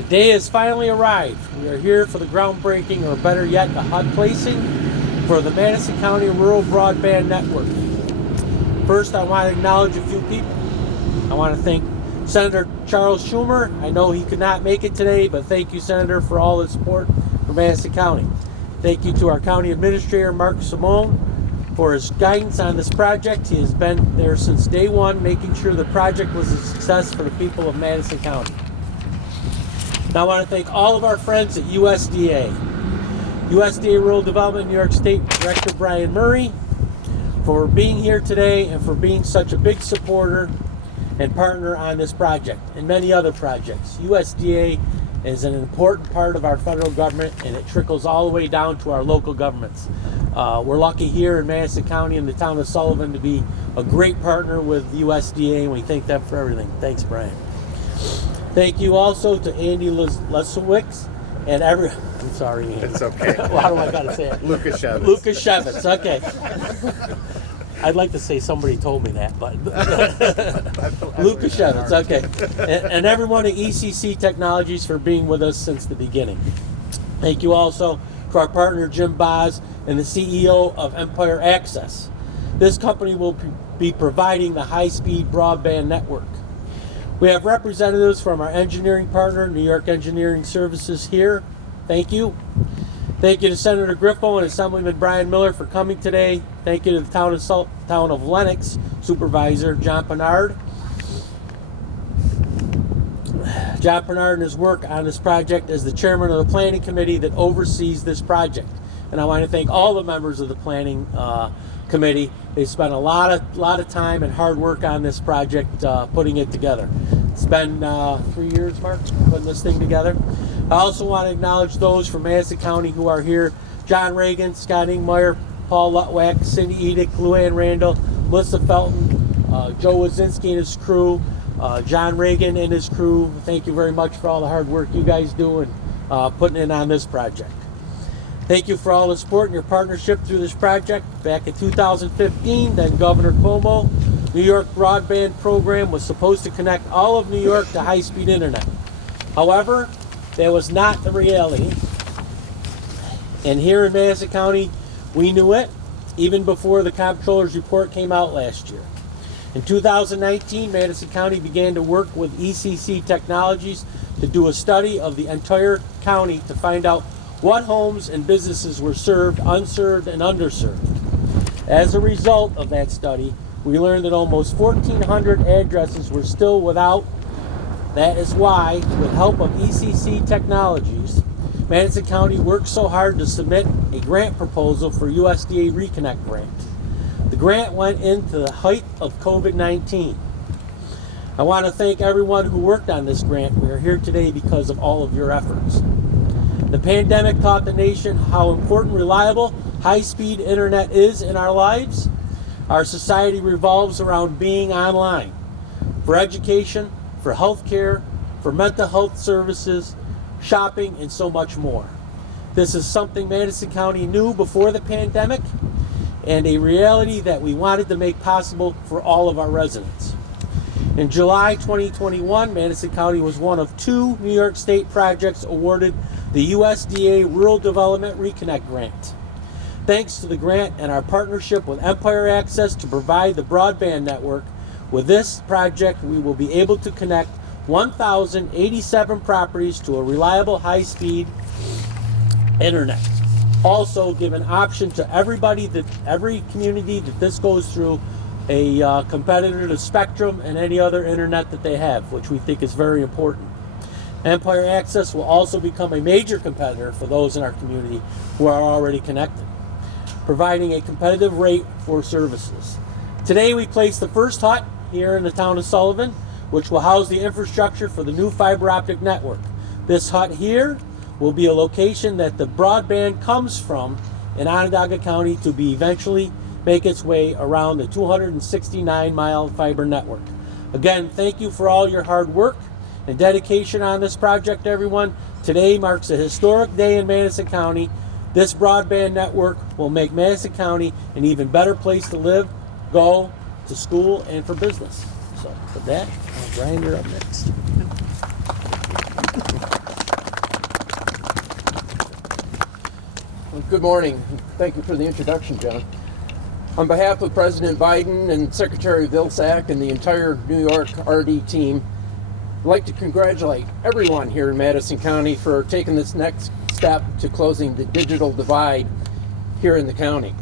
The day has finally arrived. We are here for the groundbreaking, or better yet, the hot placing for the Madison County Rural Broadband Network. First, I want to acknowledge a few people. I want to thank Senator Charles Schumer. I know he could not make it today, but thank you, Senator, for all his support for Madison County. Thank you to our County Administrator, Mark Simone, for his guidance on this project. He has been there since day one, making sure the project was a success for the people of Madison County. Now I want to thank all of our friends at USDA. USDA Rural Development New York State Director Brian Murray for being here today and for being such a big supporter and partner on this project and many other projects. USDA is an important part of our federal government, and it trickles all the way down to our local governments. We're lucky here in Madison County and the town of Sullivan to be a great partner with USDA, and we thank them for everything. Thanks, Brian. Thank you also to Andy Lesowicz and I'm sorry, Andy. It's okay. How do I gotta say it? Lukashevitz. Lukashevitz, okay. I'd like to say somebody told me that, but Lukashevitz, okay. And everyone at ECC Technologies for being with us since the beginning. Thank you also to our partner Jim Boz and the CEO of Empire Access. This company will be providing the high-speed broadband network. We have representatives from our engineering partner, New York Engineering Services, here. Thank you. Thank you to Senator Griffo and Assemblyman Brian Miller for coming today. Thank you to the town of Lenox Supervisor John Pennard. John Pennard and his work on this project as the chairman of the planning committee that oversees this project. And I want to thank all the members of the planning committee. They spent a lot of time and hard work on this project, putting it together. It's been 3 years, Mark, putting this thing together. I also want to acknowledge those from Madison County who are here: John Reagan, Scott Ingmeyer, Paul Lutwack, Cindy Edick, Luann Randall, Melissa Felton, Joe Wazinski and his crew, John Reagan and his crew. Thank you very much for all the hard work you guys do and putting in on this project. Thank you for all the support and your partnership through this project. Back in 2015, then Governor Cuomo, New York broadband program was supposed to connect all of New York to high-speed internet. However, that was not the reality. And here in Madison County, we knew it even before the comptroller's report came out last year. In 2019, Madison County began to work with ECC Technologies to do a study of the entire county to find out what homes and businesses were served, unserved, and underserved. As a result of that study, we learned that almost 1,400 addresses were still without. That is why, with help of ECC Technologies, Madison County worked so hard to submit a grant proposal for USDA ReConnect Grant. The grant went into the height of COVID-19. I want to thank everyone who worked on this grant. We are here today because of all of your efforts. The pandemic taught the nation how important reliable, high-speed internet is in our lives. Our society revolves around being online for education, for healthcare, for mental health services, shopping, and so much more. This is something Madison County knew before the pandemic, and a reality that we wanted to make possible for all of our residents. In July 2021, Madison County was one of 2 New York State projects awarded the USDA Rural Development ReConnect Grant. Thanks to the grant and our partnership with Empire Access to provide the broadband network, with this project we will be able to connect 1,087 properties to a reliable high-speed internet. Also give an option to every community that this goes through, a competitor to Spectrum and any other internet that they have, which we think is very important. Empire Access will also become a major competitor for those in our community who are already connected, providing a competitive rate for services. Today we place the first hut here in the town of Sullivan, which will house the infrastructure for the new fiber optic network. This hut here will be a location that the broadband comes from in Onondaga County to be eventually make its way around the 269-mile fiber network. Again, thank you for all your hard work and dedication on this project, everyone. Today marks a historic day in Madison County. This broadband network will make Madison County an even better place to live, go to school, and for business. So with that, Brian, you're up next. Good morning. Thank you for the introduction, John. On behalf of President Biden and Secretary Vilsack and the entire New York RD team, I'd like to congratulate everyone here in Madison County for taking this next step to closing the digital divide here in the county.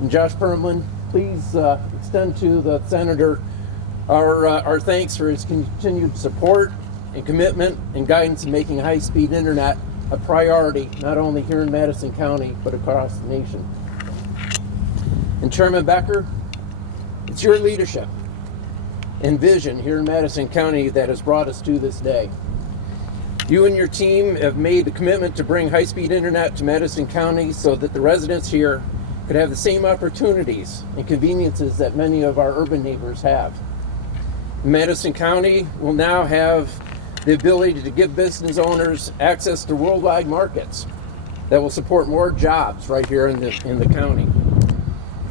And Josh Perlman, please extend to the Senator our thanks for his continued support and commitment and guidance in making high-speed internet a priority, not only here in Madison County, but across the nation. And Chairman Becker, it's your leadership and vision here in Madison County that has brought us to this day. You and your team have made the commitment to bring high-speed internet to Madison County so that the residents here could have the same opportunities and conveniences that many of our urban neighbors have. Madison County will now have the ability to give business owners access to worldwide markets that will support more jobs right here in the county.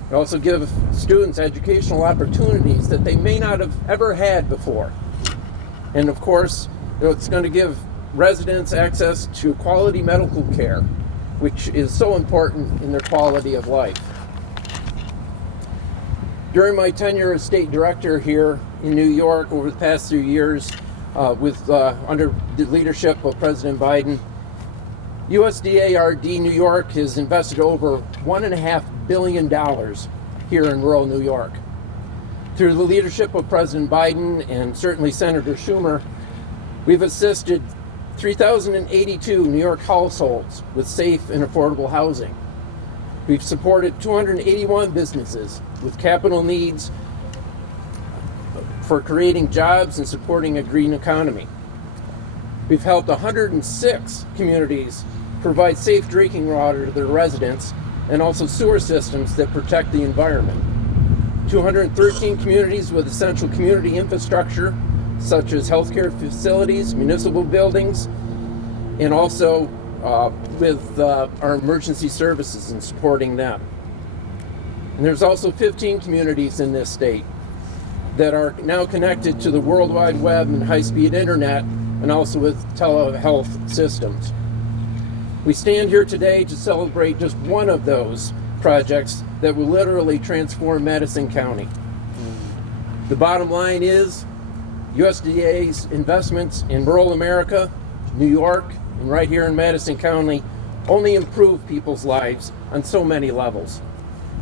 It also give students educational opportunities that they may not have ever had before. And of course, it's going to give residents access to quality medical care, which is so important in their quality of life. During my tenure as state director here in New York over the past 3 years, under the leadership of President Biden, USDA RD New York has invested over $1.5 billion here in rural New York. Through the leadership of President Biden and certainly Senator Schumer, we've assisted 3,082 New York households with safe and affordable housing. We've supported 281 businesses with capital needs for creating jobs and supporting a green economy. We've helped 106 communities provide safe drinking water to their residents and also sewer systems that protect the environment. 213 communities with essential community infrastructure such as healthcare facilities, municipal buildings, and also with our emergency services and supporting them. And there's also 15 communities in this state that are now connected to the World Wide Web and high-speed internet, and also with telehealth systems. We stand here today to celebrate just one of those projects that will literally transform Madison County. The bottom line is USDA's investments in rural America, New York, and right here in Madison County only improve people's lives on so many levels.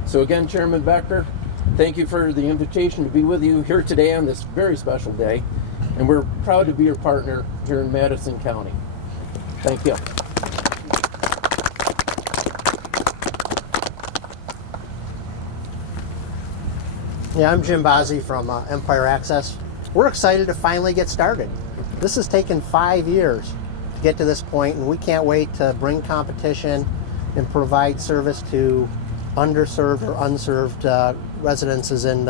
So again, Chairman Becker, thank you for the invitation to be with you here today on this very special day, and we're proud to be your partner here in Madison County. Thank you. Yeah, I'm Jim Bozzi from Empire Access. We're excited to finally get started. This has taken 5 years to get to this point, and we can't wait to bring competition and provide service to underserved or unserved residences in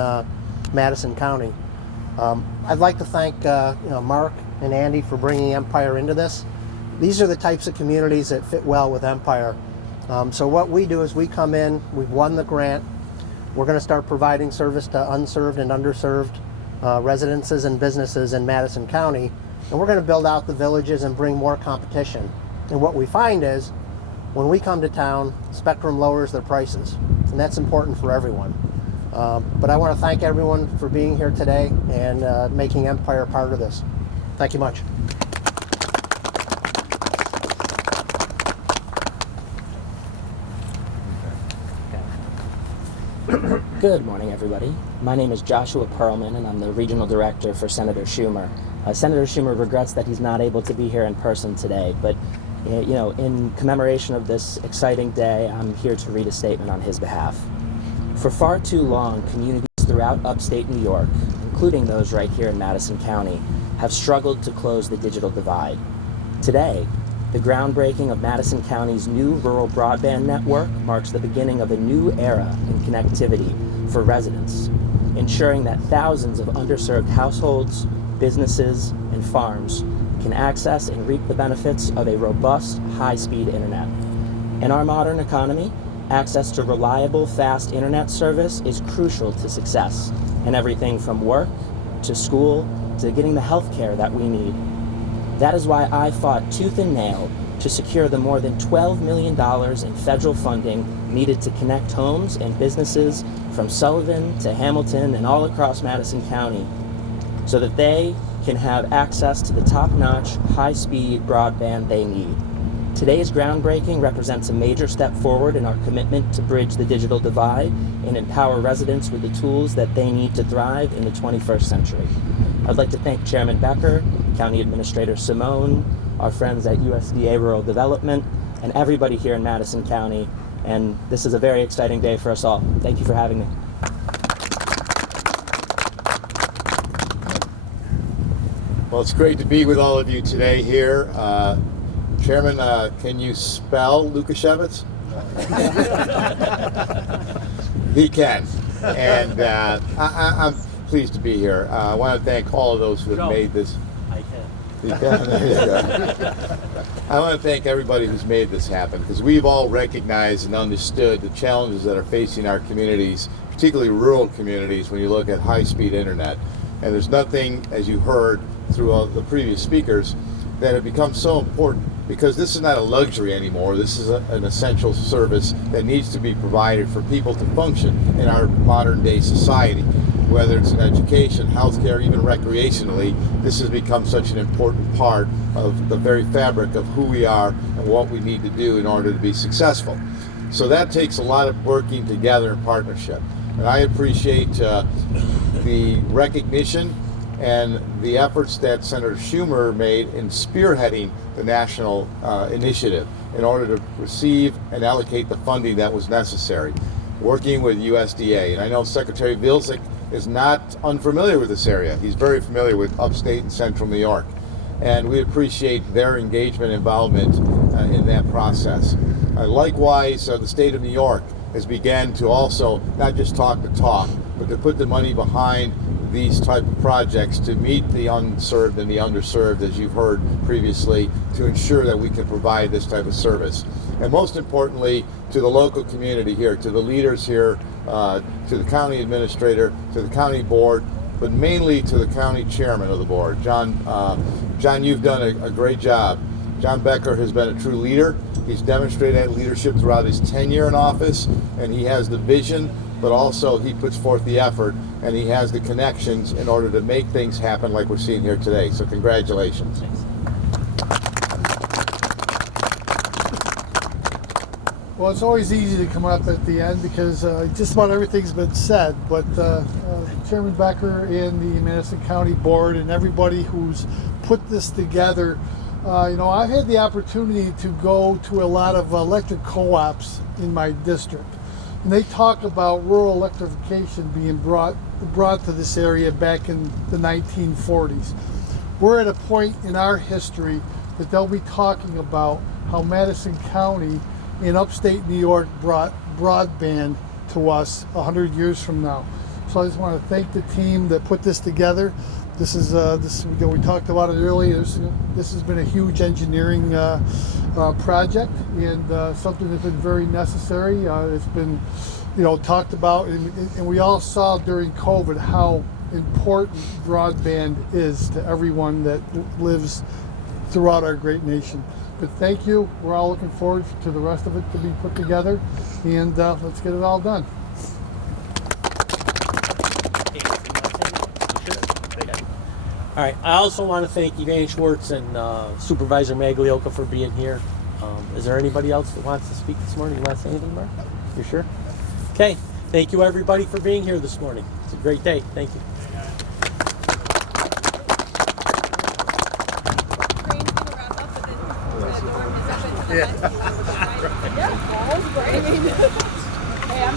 Madison County. I'd like to thank Mark and Andy for bringing Empire into this. These are the types of communities that fit well with Empire. So what we do is we come in, we've won the grant, we're going to start providing service to unserved and underserved residences and businesses in Madison County, and we're going to build out the villages and bring more competition. And what we find is, when we come to town, Spectrum lowers their prices, and that's important for everyone. But I want to thank everyone for being here today and making Empire part of this. Thank you much. Good morning, everybody. My name is Joshua Perlman, and I'm the Regional Director for Senator Schumer. Senator Schumer regrets that he's not able to be here in person today, but in commemoration of this exciting day, I'm here to read a statement on his behalf. For far too long, communities throughout upstate New York, including those right here in Madison County, have struggled to close the digital divide. Today, the groundbreaking of Madison County's new rural broadband network marks the beginning of a new era in connectivity for residents, ensuring that thousands of underserved households, businesses, and farms can access and reap the benefits of a robust, high-speed internet. In our modern economy, access to reliable, fast internet service is crucial to success in everything from work to school to getting the health care that we need. That is why I fought tooth and nail to secure the more than $12 million in federal funding needed to connect homes and businesses from Sullivan to Hamilton and all across Madison County so that they can have access to the top-notch, high-speed broadband they need. Today's groundbreaking represents a major step forward in our commitment to bridge the digital divide and empower residents with the tools that they need to thrive in the 21st century. I'd like to thank Chairman Becker, County Administrator Simone, our friends at USDA Rural Development, and everybody here in Madison County. And this is a very exciting day for us all. Thank you for having me. Well, it's great to be with all of you today here. Chairman, can you spell Lukashevitz? He can. And I'm pleased to be here. I want to thank all of those who have made this. I can. You can? There you go. I want to thank everybody who's made this happen, because we've all recognized and understood the challenges that are facing our communities, particularly rural communities, when you look at high-speed internet. And there's nothing, as you heard through the previous speakers, that have become so important, because this is not a luxury anymore. This is an essential service that needs to be provided for people to function in our modern day society. Whether it's in education, healthcare, even recreationally, this has become such an important part of the very fabric of who we are and what we need to do in order to be successful. So that takes a lot of working together in partnership. And I appreciate the recognition and the efforts that Senator Schumer made in spearheading the national initiative in order to receive and allocate the funding that was necessary, working with USDA. And I know Secretary Vilsack is not unfamiliar with this area. He's very familiar with upstate and central New York. And we appreciate their engagement and involvement in that process. Likewise, the state of New York has begun to also not just talk the talk, but to put the money behind these type of projects to meet the unserved and the underserved, as you've heard previously, to ensure that we can provide this type of service. And most importantly, to the local community here, to the leaders here, to the county administrator, to the county board, but mainly to the county chairman of the board. John, you've done a great job. John Becker has been a true leader. He's demonstrated that leadership throughout his tenure in office, and he has the vision, but also he puts forth the effort, and he has the connections in order to make things happen like we're seeing here today. So congratulations. Well, it's always easy to come up at the end because just about everything's been said, but Chairman Becker and the Madison County Board and everybody who's put this together, I've had the opportunity to go to a lot of electric co-ops in my district. And they talk about rural electrification being brought to this area back in the 1940s. We're at a point in our history that they'll be talking about how Madison County in upstate New York brought broadband to us 100 years from now. So I just want to thank the team that put this together. This is we talked about it earlier. This has been a huge engineering project and something that's been very necessary. It's been, talked about, and we all saw during COVID how important broadband is to everyone that lives throughout our great nation. But thank you. We're all looking forward to the rest of it to be put together, and let's get it all done. All right. I also want to thank Yvonne Schwartz and Supervisor Maglioka for being here. Is there anybody else that wants to speak this morning? You want to say anything, Mark? You sure? Okay. Thank you, everybody, for being here this morning. It's a great day. Thank you.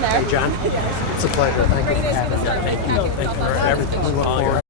Hey, John. It's a pleasure. Thank you for having me. Thank you for everything. All your